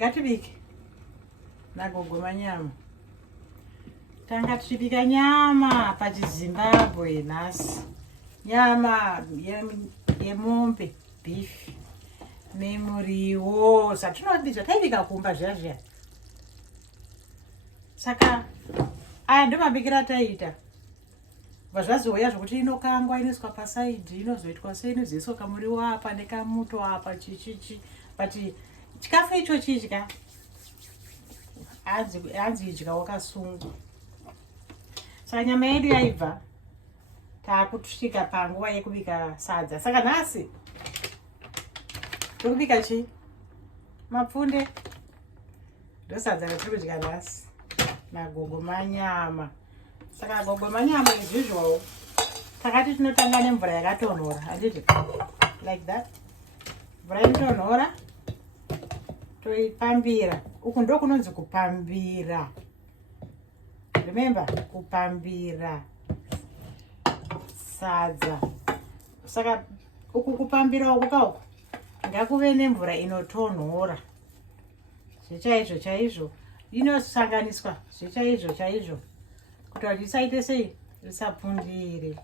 Ngatibike nagogo manyama. Tanga tichibika nyama pachiZimbabwe nhasi. Nyama yemombe, beef. Nemuriwo satinodii zvataibika kumba zviya. Saka aya ndo mabikiro ataita. Vazvazoya zvokuti inokangwa inoiswa pasaidhi, inozoitwa sei, inozoiswa kamuriwo apa nekamuto apa chichichi. But chikafu icho chidya hanzi idya wakasungwa. Saka nyama yedu yaibva taakusvika panguva yekubika sadza. Saka nhasi tokubika chi? Mapfunde. Ndo sadza ratiri kudya nhasi nagogo manyama. Saka gogo manyama as usual takati tinotanga nemvura yakatonhora, handiti? Like that. Mvura inotonhora toipambira. Uku ndo kunonzi kupambira. Remember, kupambira sadza. Saka uku kupambira uku ngakuve nemvura inotonhora. Zvechaizvo inosanganiswa zvechaizvo kuti risaite sei, risapfundire.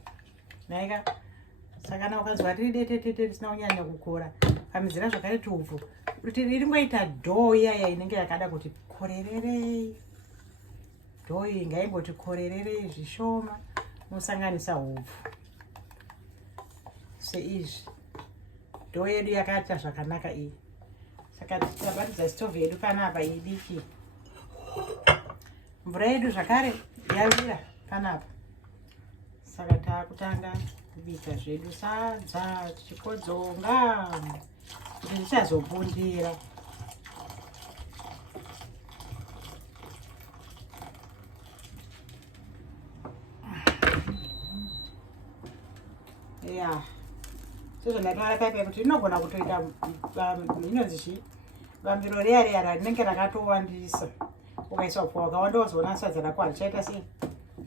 Naika saka na ukazwa riri dete risina kunyanya kukora pamizira zvakare tubvu kuti ringoita dhoo iya inenge yakada kuti korererei. Dhoo iyi ngaimboti korererei zvishoma mosanganisa hupfu seizvi. Dhoo yedu yakaita zvakanaka iyi. Saka tabatidza sitovhu yedu panapa idiki. Mvura yedu zvakare yavira panapa. Saka taakutanga kubika zvedu sadza tichikodzonga kuti richazopundira. Yeah. Sezvo ndataura paipai kuti rinogona kutoita inonzi chii? Vambiro reya rinenge rakatowandisa. Ukaisa upfu wakawanda wazoona sadza rako harichaita sei?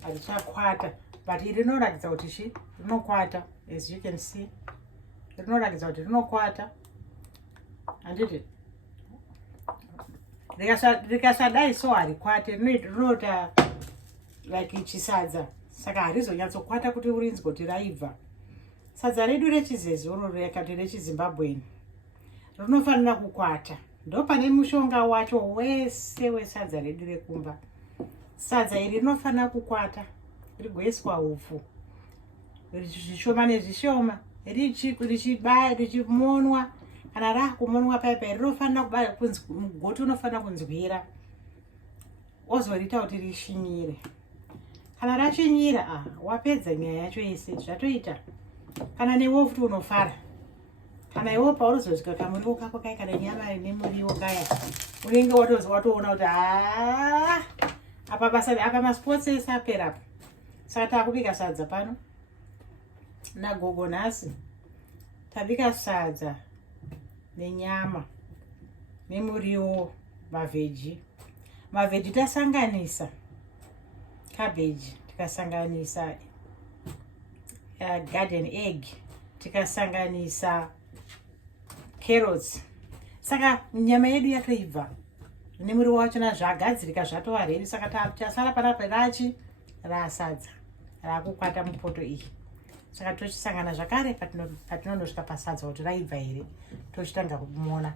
Harichakwata. But iri rinoratidza kuti chi? Rinokwata. As you can see. Rinoratidza kuti rinokwata. Handiti? Rikasadai so harikwate. Rinoita like chisadza. Saka harizonyatsokwata kuti urinzwe kuti raibva. Sadza redu rechizezuru rekati rechiZimbabwe rinofanira kukwata. Ndo pane mushonga wacho wese wesadza redu rekumba. Sadza iri rinofanira kukwata, rigoiswa upfu zvishoma nezvishoma, richimonwa. Kana rakumonwa paipai rinofanira kubaya kunzi mugoti unofanira kunzwira ozorita kuti rishinyire. Kana rashinyira wapedza nyaya yacho yese. Zvatoita. Kana newo futi unofara. Kana iwo paunozosvika kamuriwo kako kaya kana nyama nemuriwo kaya unenge watoona kuti apa basa apa masports ese apera. Saka taakubika sadza pano nagogo nhasi. Tabika sadza nenyama nemuriwo mavheji tasanganisa cabbage, tikasanganisa garden egg, tikasanganisa carrots. Saka nyama yedu yatoibva nemuriwo wacho zvagadzirika zvatova ready. Saka tasara panapa rasadza rakukwata mupoto iyi. Saka tochisangana zvakare patinonosvika pasadza kuti raibva here, tochitanga kumuona.